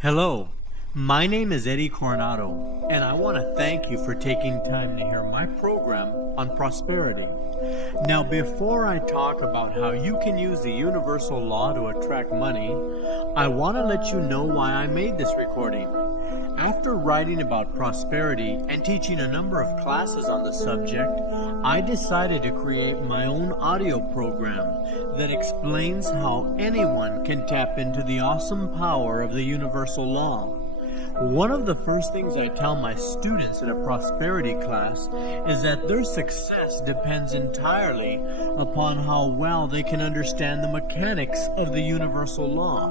Hello, my name is Eddie Coronado, and I want to thank you for taking time to hear my program on prosperity. Now, before I talk about how you can use the universal law to attract money, I want to let you know why I made this recording. After writing about prosperity and teaching a number of classes on the subject, I decided to create my own audio program that explains how anyone can tap into the awesome power of the universal law. One of the first things I tell my students in a prosperity class is that their success depends entirely upon how well they can understand the mechanics of the universal law.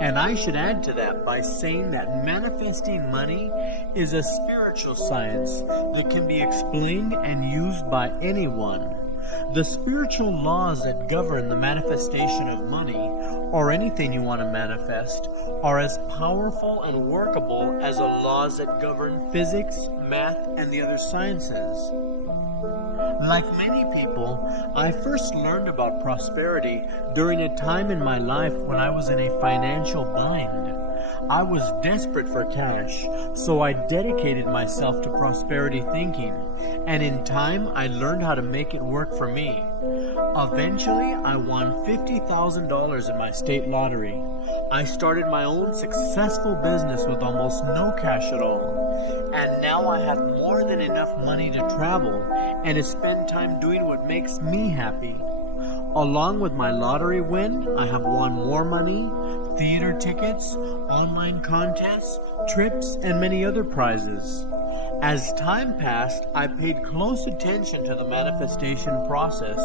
And I should add to that by saying that manifesting money is a spiritual science that can be explained and used by anyone. The spiritual laws that govern the manifestation of money, or anything you want to manifest, are as powerful and workable as the laws that govern physics, math, and the other sciences. Like many people, I first learned about prosperity during a time in my life when I was in a financial bind. I was desperate for cash, so I dedicated myself to prosperity thinking, and in time I learned how to make it work for me. Eventually, I won $50,000 in my state lottery. I started my own successful business with almost no cash at all, and now I have more than enough money to travel and to spend time doing what makes me happy. Along with my lottery win, I have won more money, theater tickets, online contests, trips, and many other prizes. As time passed, I paid close attention to the manifestation process,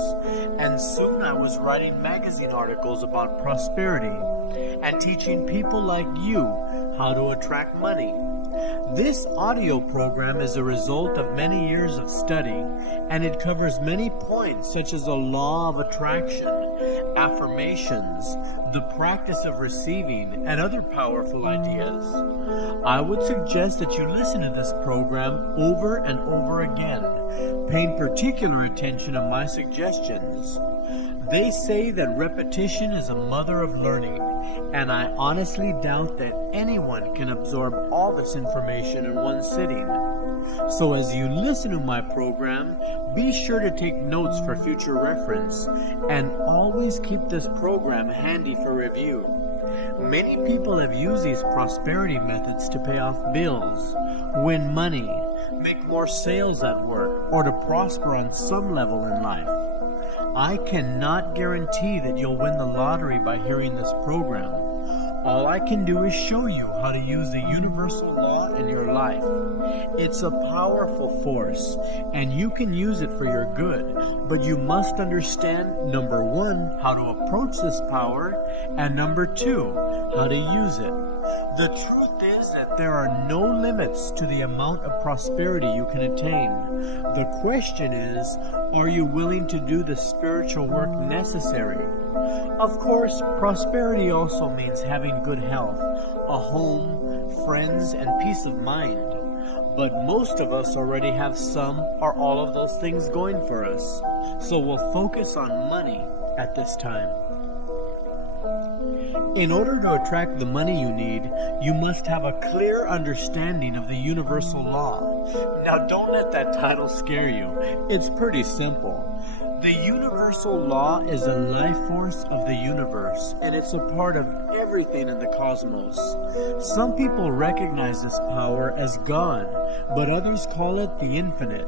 and soon I was writing magazine articles about prosperity and teaching people like you how to attract money. This audio program is a result of many years of study, and it covers many points such as the law of attraction, affirmations, the practice of receiving, and other powerful ideas. I would suggest that you listen to this program over and over again, paying particular attention to my suggestions. They say that repetition is a mother of learning, and I honestly doubt that anyone can absorb all this information in one sitting. So as you listen to my program, be sure to take notes for future reference, and always keep this program handy for review. Many people have used these prosperity methods to pay off bills, win money, make more sales at work, or to prosper on some level in life. I cannot guarantee that you'll win the lottery by hearing this program. All I can do is show you how to use the universal law in your life. It's a powerful force, and you can use it for your good, but you must understand, number one, how to approach this power, and number two, how to use it. The truth is that there are no limits to the amount of prosperity you can attain. The question is, are you willing to do the spiritual work necessary? Of course, prosperity also means having good health, a home, friends, and peace of mind. But most of us already have some or all of those things going for us. So we'll focus on money at this time. In order to attract the money you need, you must have a clear understanding of the universal law. Now, don't let that title scare you. It's pretty simple. The universal law is a life force of the universe, and it's a part of everything in the cosmos. Some people recognize this power as God, but others call it the infinite.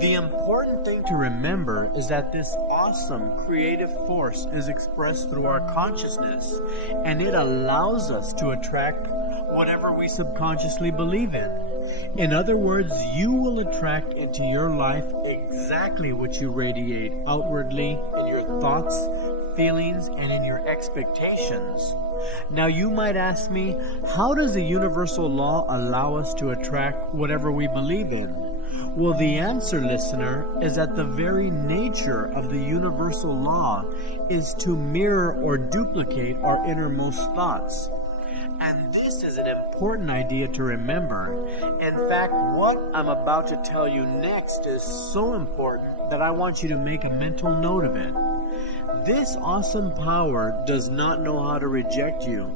The important thing to remember is that this awesome creative force is expressed through our consciousness, and it allows us to attract whatever we subconsciously believe in. In other words, you will attract into your life exactly what you radiate outwardly in your thoughts, feelings, and in your expectations. Now you might ask me, how does the universal law allow us to attract whatever we believe in? Well, the answer, listener, is that the very nature of the universal law is to mirror or duplicate our innermost thoughts. And this is an important idea to remember. In fact, what I'm about to tell you next is so important that I want you to make a mental note of it. This awesome power does not know how to reject you.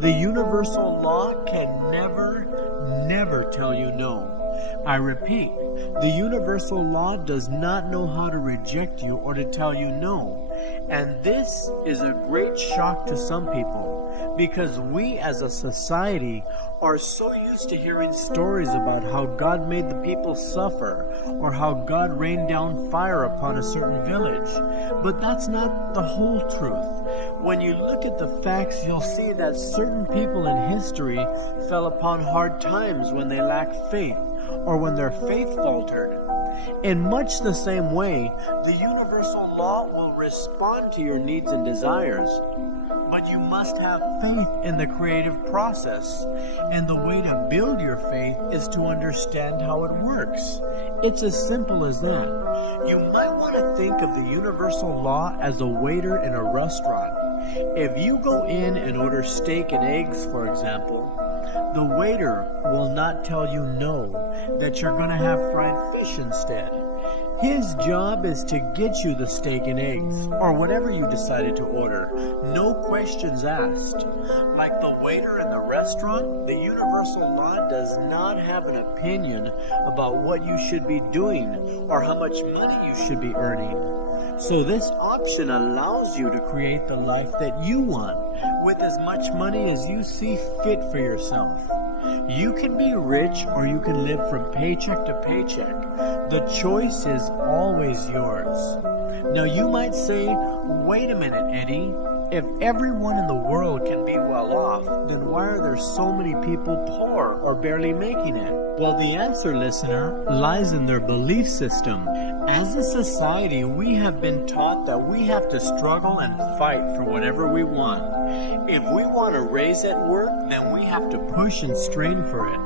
The universal law can never tell you no. I repeat, the universal law does not know how to reject you or to tell you no. And this is a great shock to some people, because we as a society are so used to hearing stories about how God made the people suffer, or how God rained down fire upon a certain village. But that's not the whole truth. When you look at the facts, you'll see that certain people in history fell upon hard times when they lacked faith, or when their faith faltered. In much the same way, the universal law will respond to your needs and desires. But you must have faith in the creative process. And the way to build your faith is to understand how it works. It's as simple as that. You might want to think of the universal law as a waiter in a restaurant. If you go in and order steak and eggs, for example, the waiter will not tell you no, that you're going to have fried fish instead. His job is to get you the steak and eggs, or whatever you decided to order. No questions asked. Like the waiter in the restaurant, the universal law does not have an opinion about what you should be doing, or how much money you should be earning. So this option allows you to create the life that you want, with as much money as you see fit for yourself. You can be rich, or you can live from paycheck to paycheck. The choice is always yours. Now you might say, wait a minute, Eddie. If everyone in the world can be well off, then why are there so many people poor or barely making it? Well, the answer, listener, lies in their belief system. As a society, we have been taught that we have to struggle and fight for whatever we want. If we want a raise at work, then we have to push and strain for it.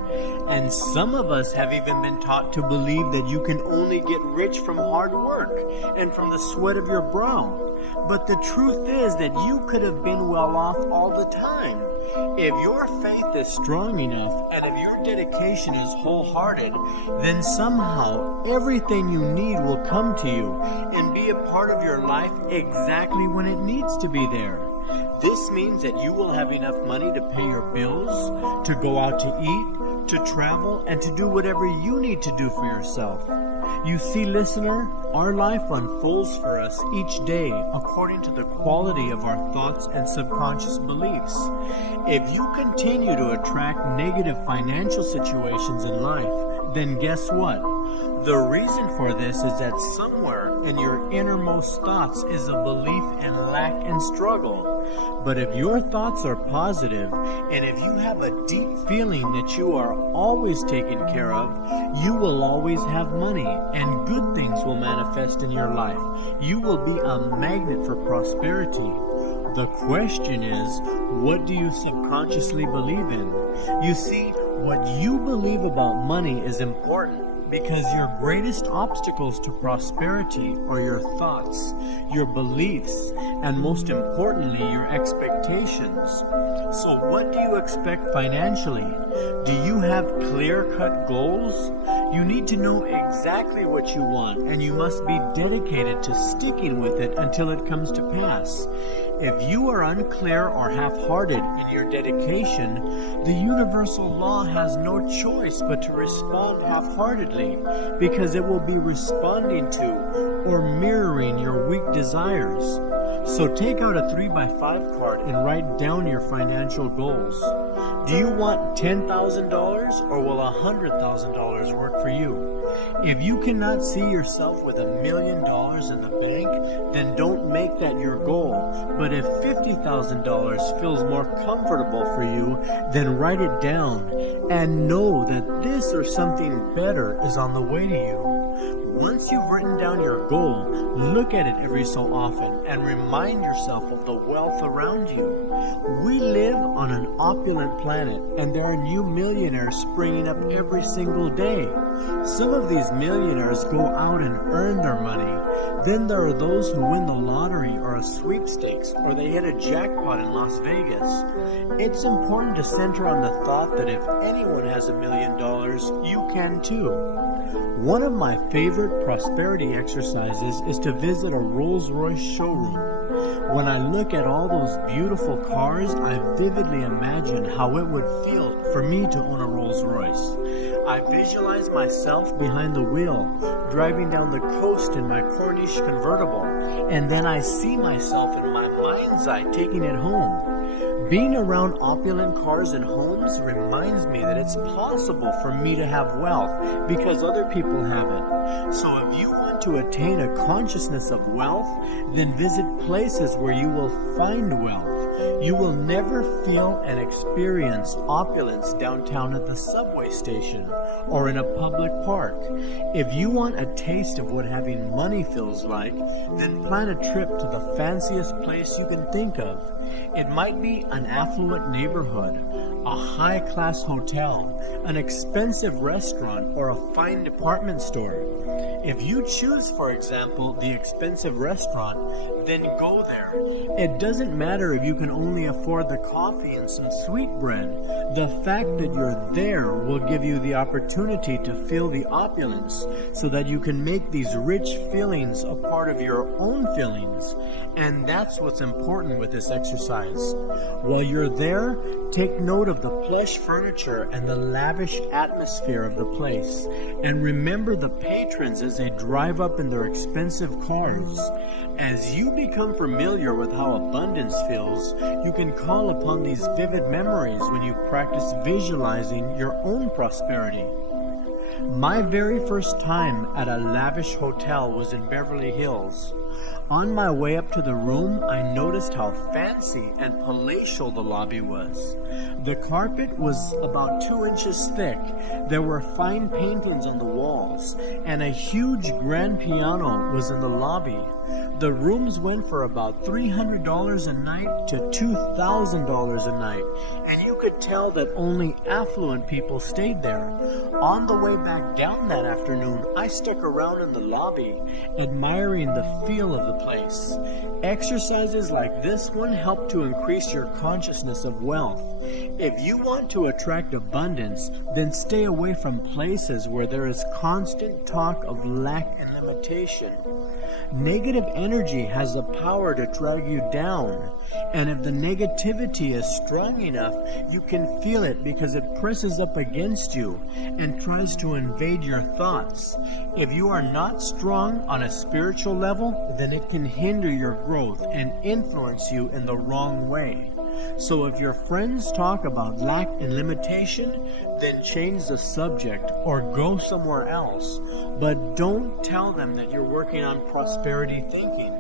And some of us have even been taught to believe that you can only get rich from hard work and from the sweat of your brow. But the truth is that you could have been well off all the time. If your faith is strong enough, and if your dedication is wholehearted, then somehow everything you need will come to you and be a part of your life exactly when it needs to be there. This means that you will have enough money to pay your bills, to go out to eat, to travel, and to do whatever you need to do for yourself. You see, listener, our life unfolds for us each day according to the quality of our thoughts and subconscious beliefs. If you continue to attract negative financial situations in life, then guess what? The reason for this is that somewhere in your innermost thoughts is a belief in lack and struggle. But if your thoughts are positive, and if you have a deep feeling that you are always taken care of, you will always have money, and good things will manifest in your life. You will be a magnet for prosperity. The question is, what do you subconsciously believe in? You see, what you believe about money is important, because your greatest obstacles to prosperity are your thoughts, your beliefs, and most importantly, your expectations. So what do you expect financially? Do you have clear-cut goals? You need to know exactly what you want, and you must be dedicated to sticking with it until it comes to pass. If you are unclear or half-hearted in your dedication, the universal law has no choice but to respond half-heartedly, because it will be responding to or mirroring your weak desires. So take out a 3x5 card and write down your financial goals. Do you want $10,000 or will $100,000 work for you? If you cannot see yourself with $1 million in the bank, then don't make that your goal. But if $50,000 feels more comfortable for you, then write it down and know that this or something better is on the way to you. Once you've written down your goal, look at it every so often and remind yourself of the wealth around you. We live on an opulent planet, and there are new millionaires springing up every single day. Some of these millionaires go out and earn their money. Then there are those who win the lottery or a sweepstakes, or they hit a jackpot in Las Vegas. It's important to center on the thought that if anyone has $1 million, you can too. One of my favorite prosperity exercises is to visit a Rolls-Royce showroom. When I look at all those beautiful cars, I vividly imagine how it would feel for me to own a Rolls Royce. I visualize myself behind the wheel, driving down the coast in my Cornish convertible, and then I see myself in my mind's eye taking it home. Being around opulent cars and homes reminds me that it's possible for me to have wealth because other people have it. So if you want to attain a consciousness of wealth, then visit places where you will find wealth. You will never feel and experience opulence downtown at the subway station or in a public park. If you want a taste of what having money feels like, then plan a trip to the fanciest place you can think of. It might be an affluent neighborhood, a high-class hotel, an expensive restaurant, or a fine department store. If you choose, for example, the expensive restaurant, then go there. It doesn't matter if you can only afford the coffee and some sweetbread. The fact that you're there will give you the opportunity to feel the opulence so that you can make these rich feelings a part of your own feelings. And that's what's important with this exercise. While you're there, take note of the plush furniture and the lavish atmosphere of the place. And remember the patrons as they drive up in their expensive cars. As you become familiar with how abundance feels, you can call upon these vivid memories when you practice visualizing your own prosperity. My very first time at a lavish hotel was in Beverly Hills. On my way up to the room, I noticed how fancy and palatial the lobby was. The carpet was about 2 inches thick. There were fine paintings on the walls, and a huge grand piano was in the lobby. The rooms went for about $300 a night to $2,000 a night, and you could tell that only affluent people stayed there. On the way back down that afternoon, I stuck around in the lobby, admiring the feel of the place. Exercises like this one help to increase your consciousness of wealth. If you want to attract abundance, then stay away from places where there is constant talk of lack and limitation. Negative energy has the power to drag you down, and if the negativity is strong enough, you can feel it because it presses up against you and tries to invade your thoughts. If you are not strong on a spiritual level, then it can hinder your growth and influence you in the wrong way. So if your friends talk about lack and limitation, then change the subject or go somewhere else. But don't tell them that you're working on prosperity thinking.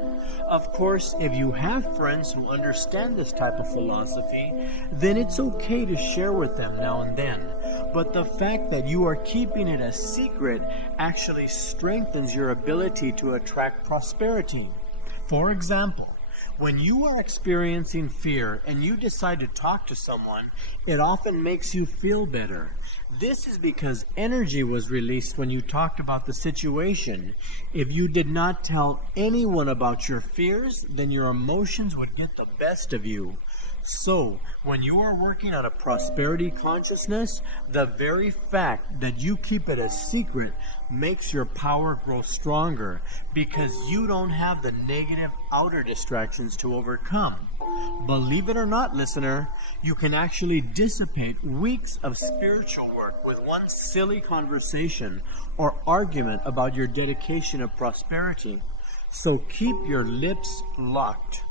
Of course, if you have friends who understand this type of philosophy, then it's okay to share with them now and then. But the fact that you are keeping it a secret actually strengthens your ability to attract prosperity. For example, when you are experiencing fear and you decide to talk to someone, it often makes you feel better. This is because energy was released when you talked about the situation. If you did not tell anyone about your fears, then your emotions would get the best of you. So, when you are working on a prosperity consciousness, the very fact that you keep it a secret makes your power grow stronger because you don't have the negative outer distractions to overcome. Believe it or not, listener, you can actually dissipate weeks of spiritual work with one silly conversation or argument about your dedication of prosperity. So keep your lips locked.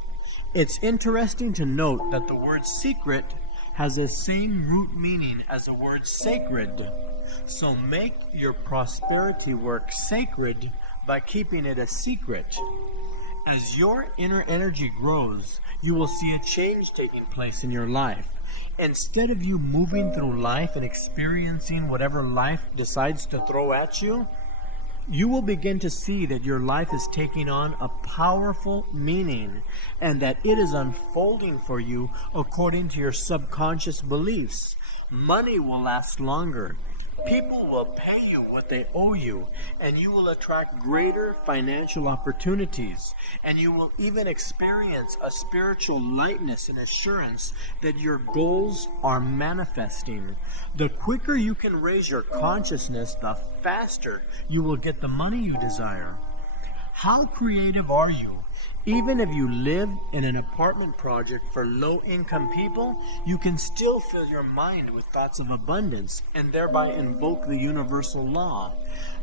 It's interesting to note that the word secret has the same root meaning as the word sacred. So make your prosperity work sacred by keeping it a secret. As your inner energy grows, you will see a change taking place in your life. Instead of you moving through life and experiencing whatever life decides to throw at you, you will begin to see that your life is taking on a powerful meaning and that it is unfolding for you according to your subconscious beliefs. Money will last longer. People will pay you what they owe you, and you will attract greater financial opportunities, and you will even experience a spiritual lightness and assurance that your goals are manifesting. The quicker you can raise your consciousness, the faster you will get the money you desire. How creative are you? Even if you live in an apartment project for low-income people, you can still fill your mind with thoughts of abundance and thereby invoke the universal law.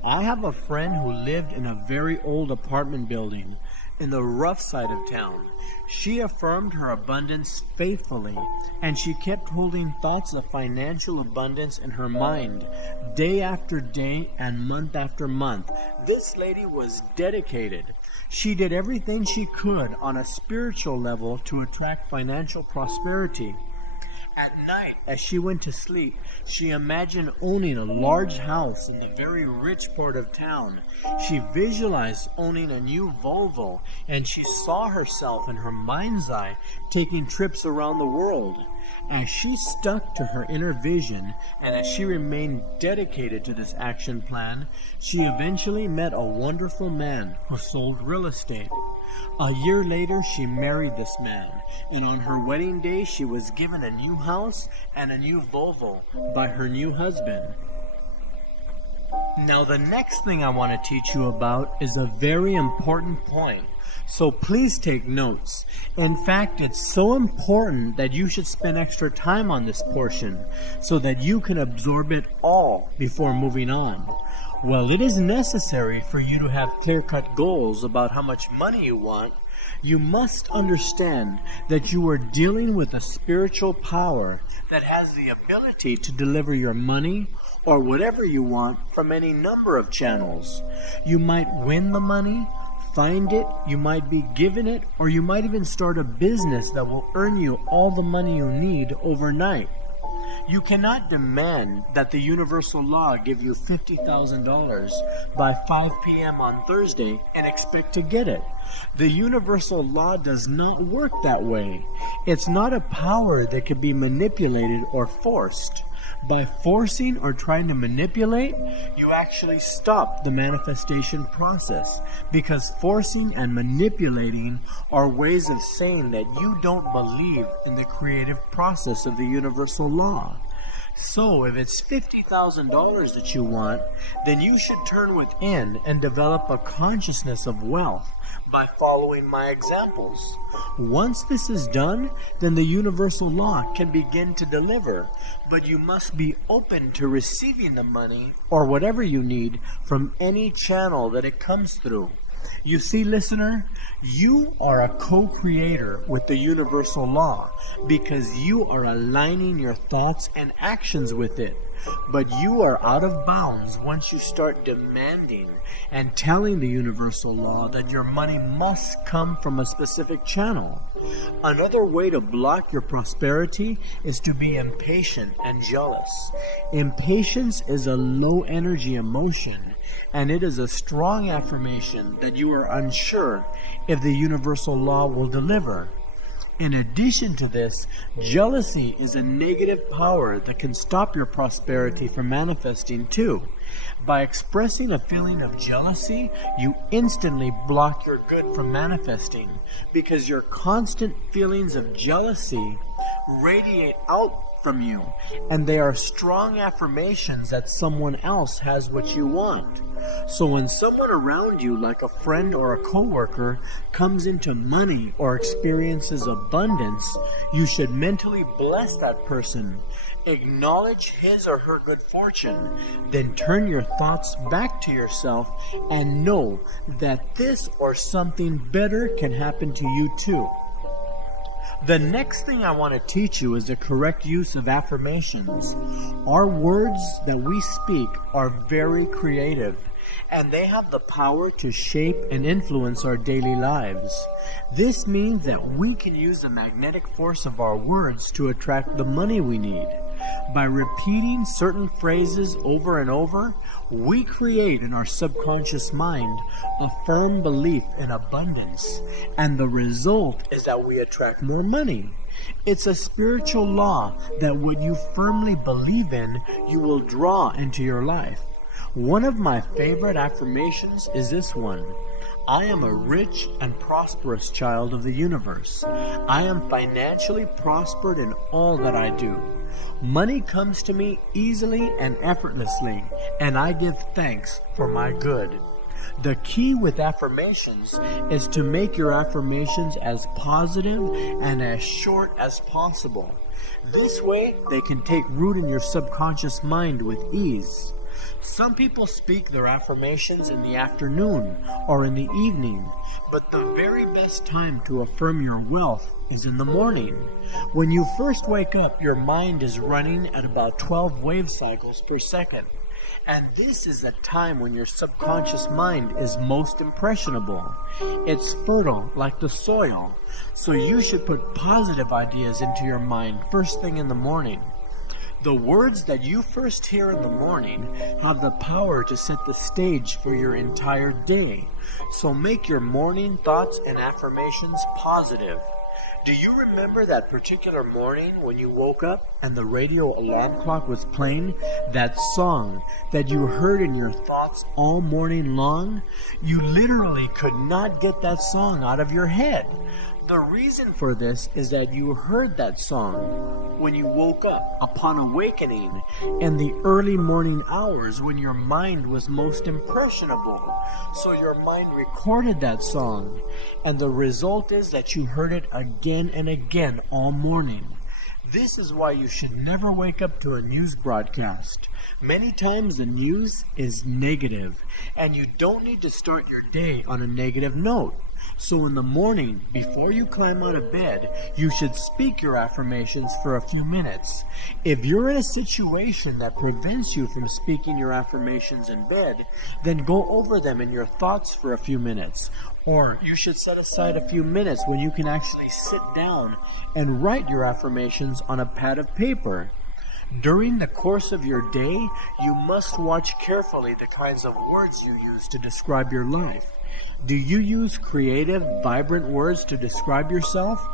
I have a friend who lived in a very old apartment building in the rough side of town. She affirmed her abundance faithfully, and she kept holding thoughts of financial abundance in her mind day after day and month after month. This lady was dedicated. She did everything she could on a spiritual level to attract financial prosperity. At night, as she went to sleep, she imagined owning a large house in the very rich part of town. She visualized owning a new Volvo, and she saw herself in her mind's eye taking trips around the world. As she stuck to her inner vision, and as she remained dedicated to this action plan, she eventually met a wonderful man who sold real estate. A year later, she married this man, and on her wedding day, she was given a new house and a new Volvo by her new husband. Now, the next thing I want to teach you about is a very important point, so please take notes. In fact, it's so important that you should spend extra time on this portion so that you can absorb it all before moving on. Well, it is necessary for you to have clear-cut goals about how much money you want. You must understand that you are dealing with a spiritual power that has the ability to deliver your money or whatever you want from any number of channels. You might win the money, find it, you might be given it, or you might even start a business that will earn you all the money you need overnight. You cannot demand that the universal law give you $50,000 by 5 p.m. on Thursday and expect to get it. The universal law does not work that way. It's not a power that can be manipulated or forced. By forcing or trying to manipulate, you actually stop the manifestation process, because forcing and manipulating are ways of saying that you don't believe in the creative process of the universal law. So if it's $50,000 that you want, then you should turn within and develop a consciousness of wealth by following my examples. Once this is done, then the universal law can begin to deliver, but you must be open to receiving the money or whatever you need from any channel that it comes through. You see, listener, you are a co-creator with the universal law because you are aligning your thoughts and actions with it. But you are out of bounds once you start demanding and telling the universal law that your money must come from a specific channel. Another way to block your prosperity is to be impatient and jealous. Impatience is a low energy emotion, and it is a strong affirmation that you are unsure if the universal law will deliver. In addition to this, jealousy is a negative power that can stop your prosperity from manifesting too. By expressing a feeling of jealousy, you instantly block your good from manifesting, because your constant feelings of jealousy radiate out from you, and they are strong affirmations that someone else has what you want. So when someone around you, like a friend or a coworker, comes into money or experiences abundance, you should mentally bless that person. Acknowledge his or her good fortune, then turn your thoughts back to yourself and know that this or something better can happen to you too. The next thing I want to teach you is the correct use of affirmations. Our words that we speak are very creative, and they have the power to shape and influence our daily lives. This means that we can use the magnetic force of our words to attract the money we need. By repeating certain phrases over and over, we create in our subconscious mind a firm belief in abundance, and the result is that we attract more money. It's a spiritual law that what you firmly believe in, you will draw into your life. One of my favorite affirmations is this one: I am a rich and prosperous child of the universe. I am financially prospered in all that I do. Money comes to me easily and effortlessly, and I give thanks for my good. The key with affirmations is to make your affirmations as positive and as short as possible. This way, they can take root in your subconscious mind with ease. Some people speak their affirmations in the afternoon or in the evening, but the very best time to affirm your wealth is in the morning. When you first wake up, your mind is running at about 12 wave cycles per second. And this is a time when your subconscious mind is most impressionable. It's fertile like the soil, so you should put positive ideas into your mind first thing in the morning. The words that you first hear in the morning have the power to set the stage for your entire day. So make your morning thoughts and affirmations positive. Do you remember that particular morning when you woke up and the radio alarm clock was playing that song that you heard in your thoughts all morning long? You literally could not get that song out of your head. The reason for this is that you heard that song when you woke up upon awakening in the early morning hours when your mind was most impressionable. So your mind recorded that song, and the result is that you heard it again and again all morning. This is why you should never wake up to a news broadcast. Many times the news is negative, and you don't need to start your day on a negative note. So in the morning, before you climb out of bed, you should speak your affirmations for a few minutes. If you're in a situation that prevents you from speaking your affirmations in bed, then go over them in your thoughts for a few minutes. Or you should set aside a few minutes when you can actually sit down and write your affirmations on a pad of paper. During the course of your day, you must watch carefully the kinds of words you use to describe your life. Do you use creative, vibrant words to describe yourself?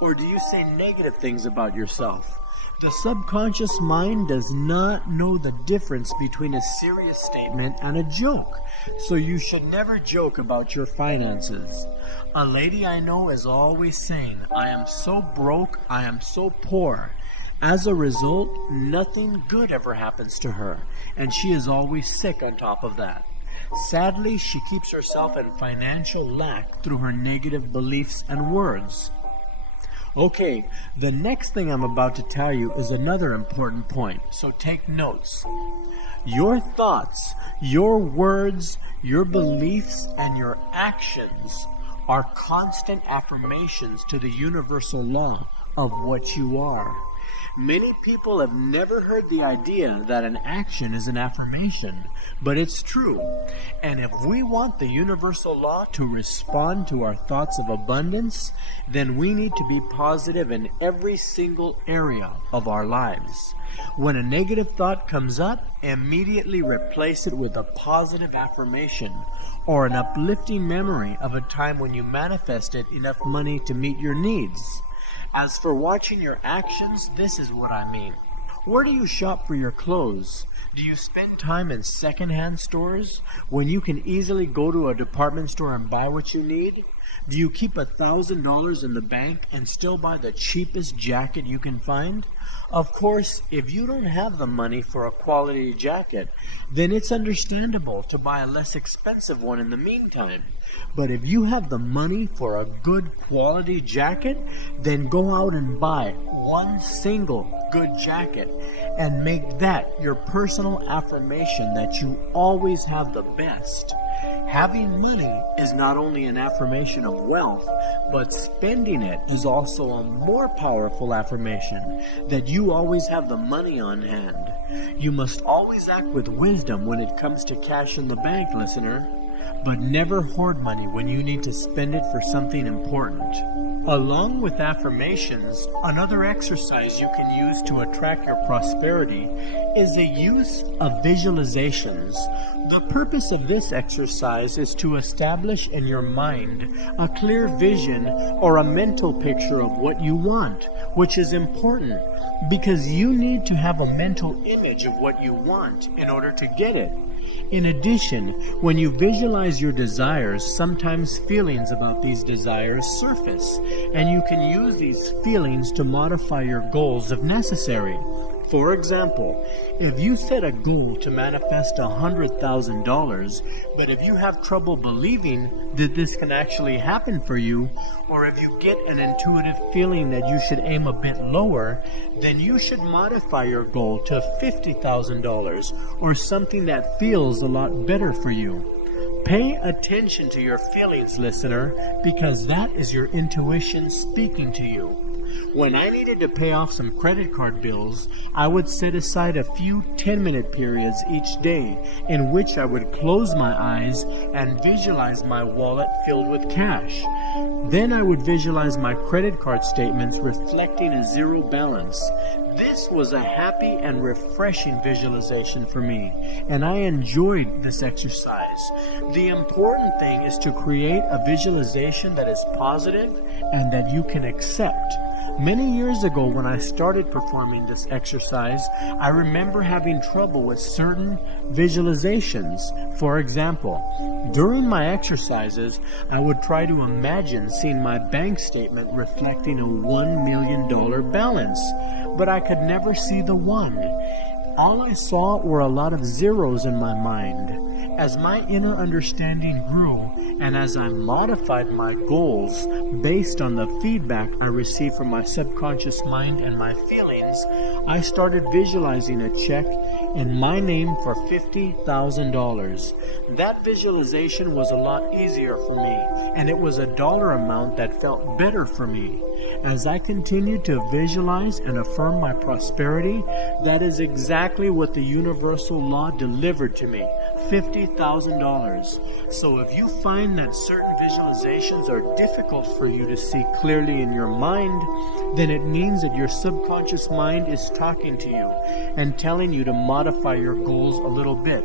Or do you say negative things about yourself? The subconscious mind does not know the difference between a serious statement and a joke, so you should never joke about your finances. A lady I know is always saying, "I am so broke, I am so poor." As a result, nothing good ever happens to her, and she is always sick on top of that. Sadly, she keeps herself in financial lack through her negative beliefs and words. Okay, the next thing I'm about to tell you is another important point, so take notes. Your thoughts, your words, your beliefs, and your actions are constant affirmations to the universal law of what you are. Many people have never heard the idea that an action is an affirmation, but it's true. And if we want the universal law to respond to our thoughts of abundance, then we need to be positive in every single area of our lives. When a negative thought comes up, immediately replace it with a positive affirmation or an uplifting memory of a time when you manifested enough money to meet your needs. As for watching your actions, this is what I mean. Where do you shop for your clothes? Do you spend time in secondhand stores when you can easily go to a department store and buy what you need? Do you keep $1,000 in the bank and still buy the cheapest jacket you can find? Of course, if you don't have the money for a quality jacket, then it's understandable to buy a less expensive one in the meantime. But if you have the money for a good quality jacket, then go out and buy one single good jacket and make that your personal affirmation that you always have the best. Having money is not only an affirmation of wealth, but spending it is also a more powerful affirmation that you always have the money on hand. You must always act with wisdom when it comes to cash in the bank, listener, but never hoard money when you need to spend it for something important. Along with affirmations, another exercise you can use to attract your prosperity is the use of visualizations. The purpose of this exercise is to establish in your mind a clear vision or a mental picture of what you want, which is important because you need to have a mental image of what you want in order to get it. In addition, when you visualize your desires, sometimes feelings about these desires surface, and you can use these feelings to modify your goals if necessary. For example, if you set a goal to manifest $100,000, but if you have trouble believing that this can actually happen for you, or if you get an intuitive feeling that you should aim a bit lower, then you should modify your goal to $50,000 or something that feels a lot better for you. Pay attention to your feelings, listener, because that is your intuition speaking to you. When I needed to pay off some credit card bills, I would set aside a few 10-minute periods each day in which I would close my eyes and visualize my wallet filled with cash. Then I would visualize my credit card statements reflecting a zero balance. This was a happy and refreshing visualization for me, and I enjoyed this exercise. The important thing is to create a visualization that is positive and that you can accept. Many years ago, when I started performing this exercise, I remember having trouble with certain visualizations. For example, during my exercises, I would try to imagine seeing my bank statement reflecting a $1 million balance, but I could never see the one. All I saw were a lot of zeros in my mind. As my inner understanding grew, and as I modified my goals based on the feedback I received from my subconscious mind and my feelings, I started visualizing a check in my name for $50,000. That visualization was a lot easier for me, and it was a dollar amount that felt better for me. As I continued to visualize and affirm my prosperity, that is exactly what the universal law delivered to me, $50,000. So if you find that certain visualizations are difficult for you to see clearly in your mind, then it means that your subconscious mind is talking to you and telling you to modify your goals a little bit.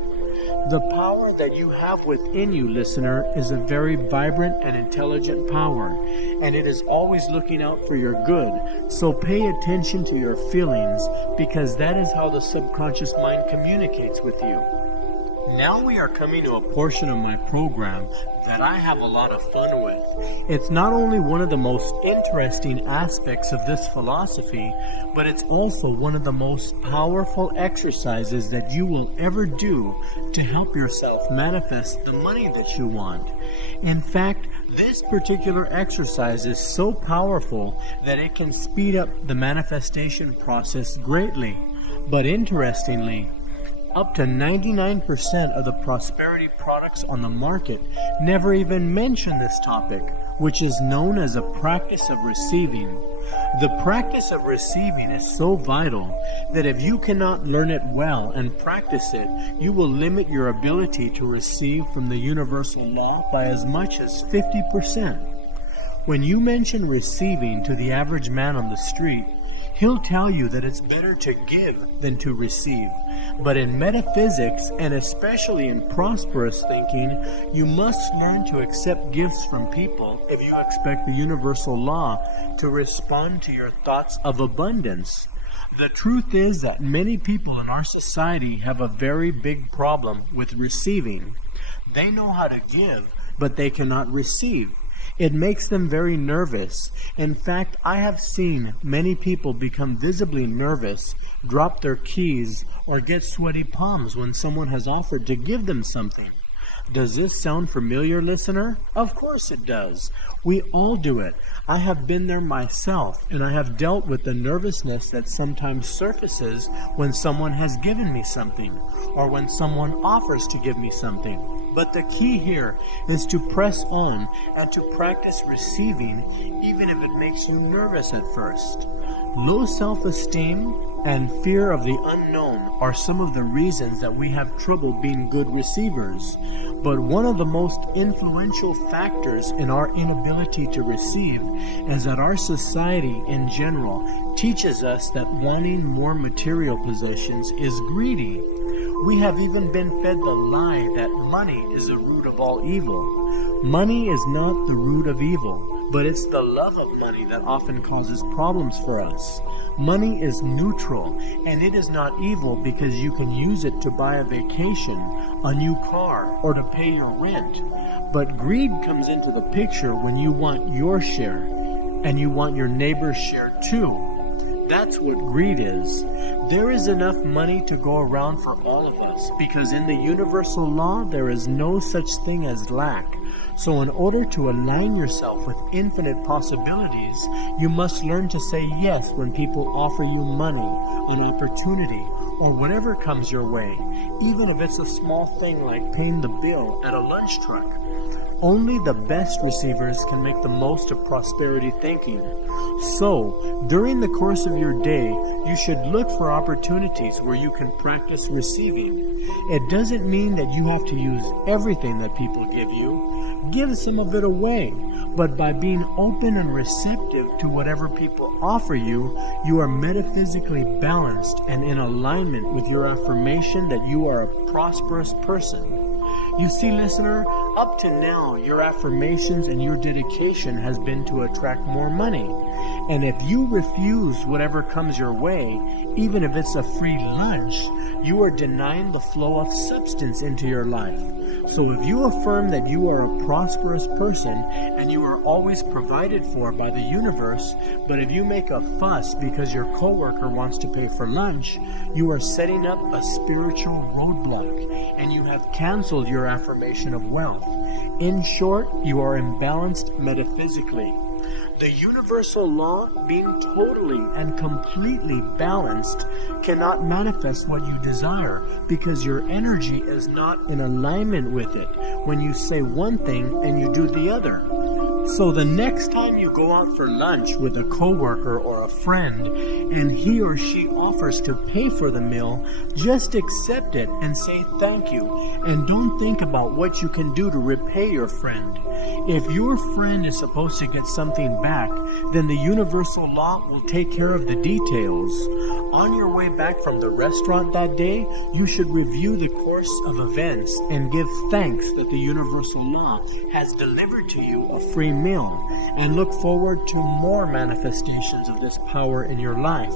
The power that you have within you, listener, is a very vibrant and intelligent power, and it is always looking out for your good. So pay attention to your feelings, because that is how the subconscious mind communicates with you. Now we are coming to a portion of my program that I have a lot of fun with. It's not only one of the most interesting aspects of this philosophy, but it's also one of the most powerful exercises that you will ever do to help yourself manifest the money that you want. In fact, this particular exercise is so powerful that it can speed up the manifestation process greatly. But interestingly, up to 99% of the prosperity products on the market never even mention this topic, which is known as a practice of receiving. The practice of receiving is so vital that if you cannot learn it well and practice it, you will limit your ability to receive from the universal law by as much as 50%. When you mention receiving to the average man on the street, he'll tell you that it's better to give than to receive. But in metaphysics, and especially in prosperous thinking, you must learn to accept gifts from people if you expect the universal law to respond to your thoughts of abundance. The truth is that many people in our society have a very big problem with receiving. They know how to give, but they cannot receive. It makes them very nervous. In fact, I have seen many people become visibly nervous, drop their keys, or get sweaty palms when someone has offered to give them something. Does this sound familiar, listener? Of course it does. We all do it. I have been there myself, and I have dealt with the nervousness that sometimes surfaces when someone has given me something, or when someone offers to give me something. But the key here is to press on and to practice receiving, even if it makes you nervous at first. Low self-esteem and fear of the unknown are some of the reasons that we have trouble being good receivers. But one of the most influential factors in our inability to receive is that our society in general teaches us that wanting more material possessions is greedy. We have even been fed the lie that money is the root of all evil. Money is not the root of evil, but it's the love of money that often causes problems for us. Money is neutral, and it is not evil because you can use it to buy a vacation, a new car, or to pay your rent. But greed comes into the picture when you want your share, and you want your neighbor's share too. That's what greed is. There is enough money to go around for all of us, because in the universal law there is no such thing as lack. So in order to align yourself with infinite possibilities, you must learn to say yes when people offer you money, an opportunity, or whatever comes your way, even if it's a small thing like paying the bill at a lunch truck. Only the best receivers can make the most of prosperity thinking. So, during the course of your day, you should look for opportunities where you can practice receiving. It doesn't mean that you have to use everything that people give you. Give some of it away. But by being open and receptive to whatever people offer you, you are metaphysically balanced and in alignment with your affirmation that you are a prosperous person. You see, listener, up to now, your affirmations and your dedication has been to attract more money. And if you refuse whatever comes your way, even if it's a free lunch, you are denying the flow of substance into your life. So if you affirm that you are a prosperous person and you are always provided for by the universe, but if you make a fuss because your coworker wants to pay for lunch, you are setting up a spiritual roadblock and you have canceled your affirmation of wealth. In short, you are imbalanced metaphysically. The universal law, being totally and completely balanced, cannot manifest what you desire because your energy is not in alignment with it when you say one thing and you do the other. So the next time you go out for lunch with a coworker or a friend and he or she offers to pay for the meal, just accept it and say thank you, and don't think about what you can do to repay your friend. If your friend is supposed to get something back, then the universal law will take care of the details. On your way back from the restaurant that day, you should review the course of events and give thanks that the universal law has delivered to you a free meal, and look forward to more manifestations of this power in your life.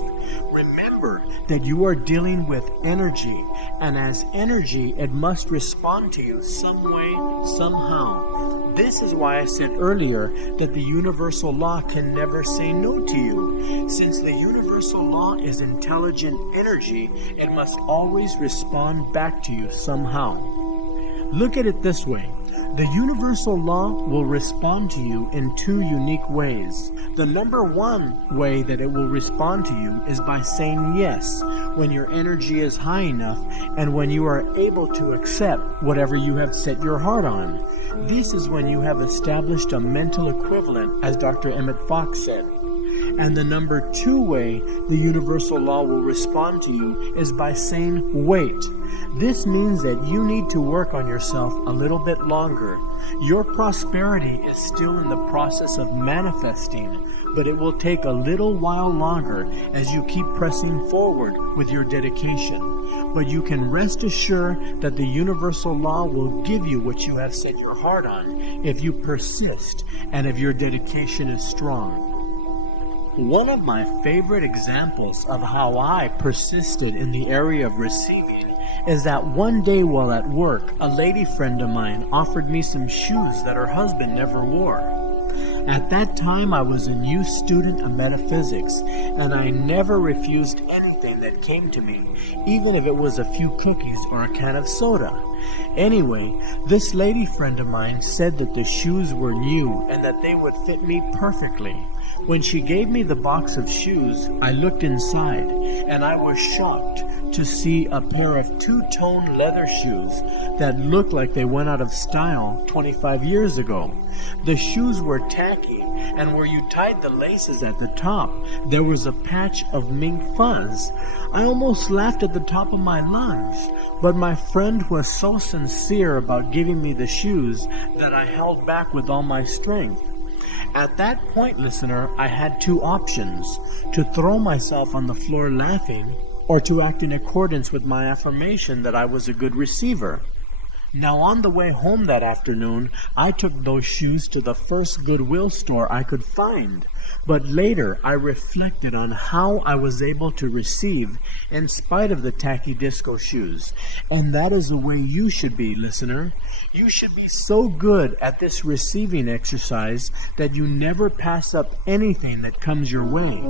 Remember that you are dealing with energy, and as energy, it must respond to you some way, somehow. This is why I said earlier that the universal law can never say no to you. Since the universal law is intelligent energy, it must always respond back to you somehow. Look at it this way. The universal law will respond to you in two unique ways. The number one way that it will respond to you is by saying yes when your energy is high enough and when you are able to accept whatever you have set your heart on. This is when you have established a mental equivalent, as Dr. Emmett Fox said. And the number two way the universal law will respond to you is by saying wait. This means that you need to work on yourself a little bit longer. Your prosperity is still in the process of manifesting, but it will take a little while longer as you keep pressing forward with your dedication. But you can rest assured that the universal law will give you what you have set your heart on if you persist and if your dedication is strong. One of my favorite examples of how I persisted in the area of receiving is that one day while at work, a lady friend of mine offered me some shoes that her husband never wore. At that time, I was a new student of metaphysics, and I never refused anything that came to me, even if it was a few cookies or a can of soda. Anyway, this lady friend of mine said that the shoes were new and that they would fit me perfectly. When she gave me the box of shoes, I looked inside, and I was shocked to see a pair of two-tone leather shoes that looked like they went out of style 25 years ago. The shoes were tacky, and where you tied the laces at the top, there was a patch of mink fuzz. I almost laughed at the top of my lungs, but my friend was so sincere about giving me the shoes that I held back with all my strength. At that point, listener, I had two options: to throw myself on the floor laughing, or to act in accordance with my affirmation that I was a good receiver. Now on the way home that afternoon, I took those shoes to the first Goodwill store I could find. But later I reflected on how I was able to receive in spite of the tacky disco shoes. And that is the way you should be, listener. You should be so good at this receiving exercise that you never pass up anything that comes your way.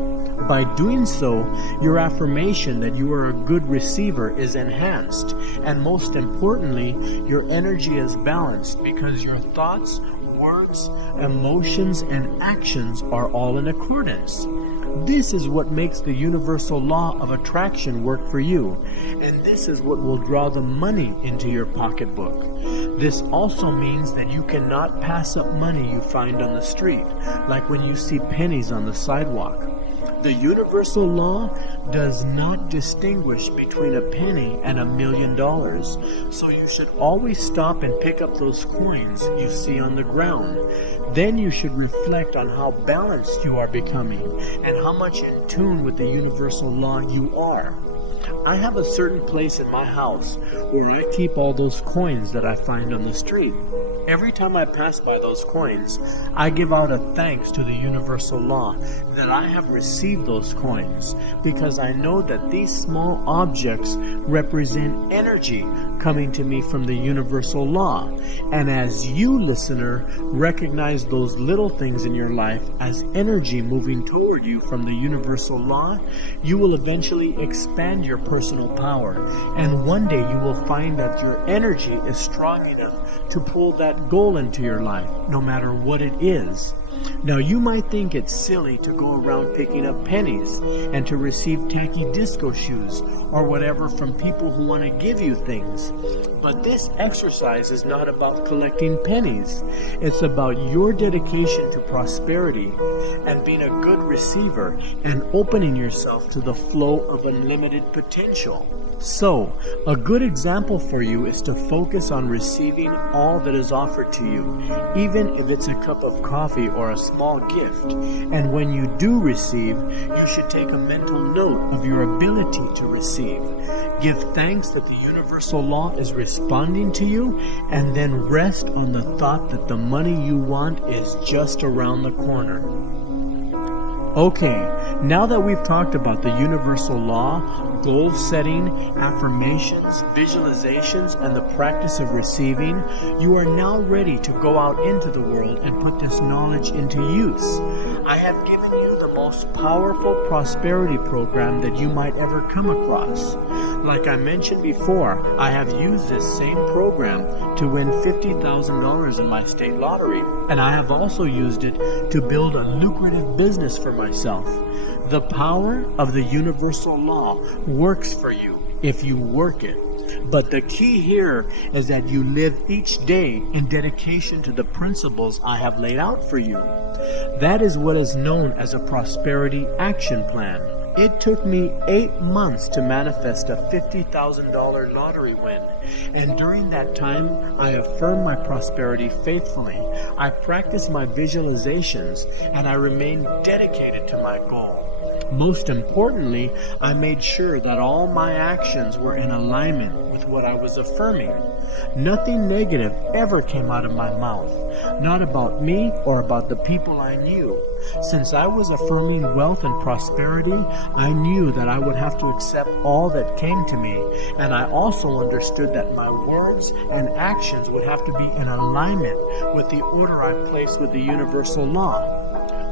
By doing so, your affirmation that you are a good receiver is enhanced. And most importantly, your energy is balanced because your thoughts, words, emotions, and actions are all in accordance. This is what makes the universal law of attraction work for you, and this is what will draw the money into your pocketbook. This also means that you cannot pass up money you find on the street, like when you see pennies on the sidewalk. The universal law does not distinguish between a penny and $1 million, so you should always stop and pick up those coins you see on the ground. Then you should reflect on how balanced you are becoming and how much in tune with the universal law you are. I have a certain place in my house where I keep all those coins that I find on the street. Every time I pass by those coins, I give out a thanks to the universal law that I have received those coins, because I know that these small objects represent energy coming to me from the universal law. And as you, listener, recognize those little things in your life as energy moving toward you from the universal law, you will eventually expand your personal power. And one day you will find that your energy is strong enough to pull that goal into your life, no matter what it is. Now you might think it's silly to go around picking up pennies and to receive tacky disco shoes or whatever from people who want to give you things. But this exercise is not about collecting pennies. It's about your dedication to prosperity and being a good receiver and opening yourself to the flow of unlimited potential. So, a good example for you is to focus on receiving all that is offered to you, even if it's a cup of coffee or a small gift. And when you do receive, you should take a mental note of your ability to receive. Give thanks that the universal law is responding to you, and then rest on the thought that the money you want is just around the corner. Okay, now that we've talked about the universal law, goal setting, affirmations, visualizations, and the practice of receiving, you are now ready to go out into the world and put this knowledge into use. I have given you the most powerful prosperity program that you might ever come across. Like I mentioned before, I have used this same program to win $50,000 in my state lottery, and I have also used it to build a lucrative business for myself. The power of the universal law works for you if you work it. But the key here is that you live each day in dedication to the principles I have laid out for you. That is what is known as a prosperity action plan. It took me 8 months to manifest a $50,000 lottery win, and during that time, I affirmed my prosperity faithfully. I practiced my visualizations, and I remained dedicated to my goal. Most importantly, I made sure that all my actions were in alignment with what I was affirming. Nothing negative ever came out of my mouth, not about me or about the people I knew. Since I was affirming wealth and prosperity, I knew that I would have to accept all that came to me, and I also understood that my words and actions would have to be in alignment with the order I placed with the universal law.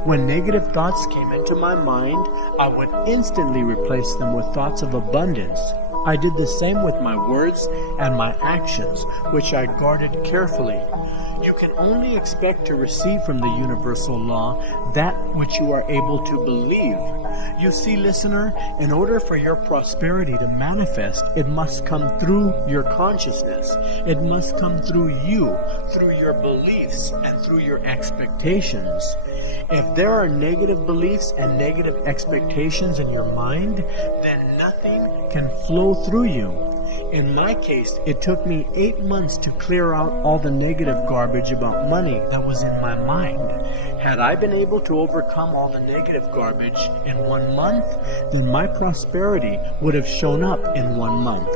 When negative thoughts came into my mind, I would instantly replace them with thoughts of abundance. I did the same with my words and my actions, which I guarded carefully. You can only expect to receive from the universal law that which you are able to believe. You see, listener, in order for your prosperity to manifest, it must come through your consciousness. It must come through you, through your beliefs, and through your expectations. If there are negative beliefs and negative expectations in your mind, then nothing can flow through you. In my case, it took me 8 months to clear out all the negative garbage about money that was in my mind. Had I been able to overcome all the negative garbage in 1 month, then my prosperity would have shown up in 1 month.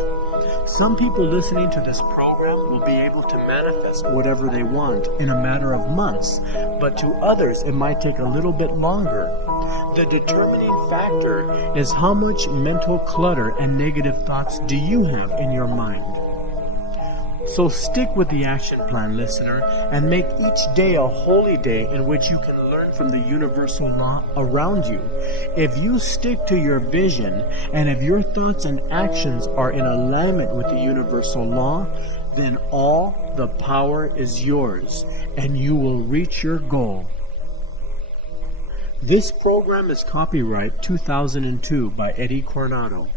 Some people listening to this program program will be able to manifest whatever they want in a matter of months, but to others it might take a little bit longer. The determining factor is how much mental clutter and negative thoughts do you have in your mind. So stick with the action plan, listener, and make each day a holy day in which you can learn from the universal law around you. If you stick to your vision, and if your thoughts and actions are in alignment with the universal law, then all the power is yours, and you will reach your goal. This program is copyright 2002 by Eddie Coronado.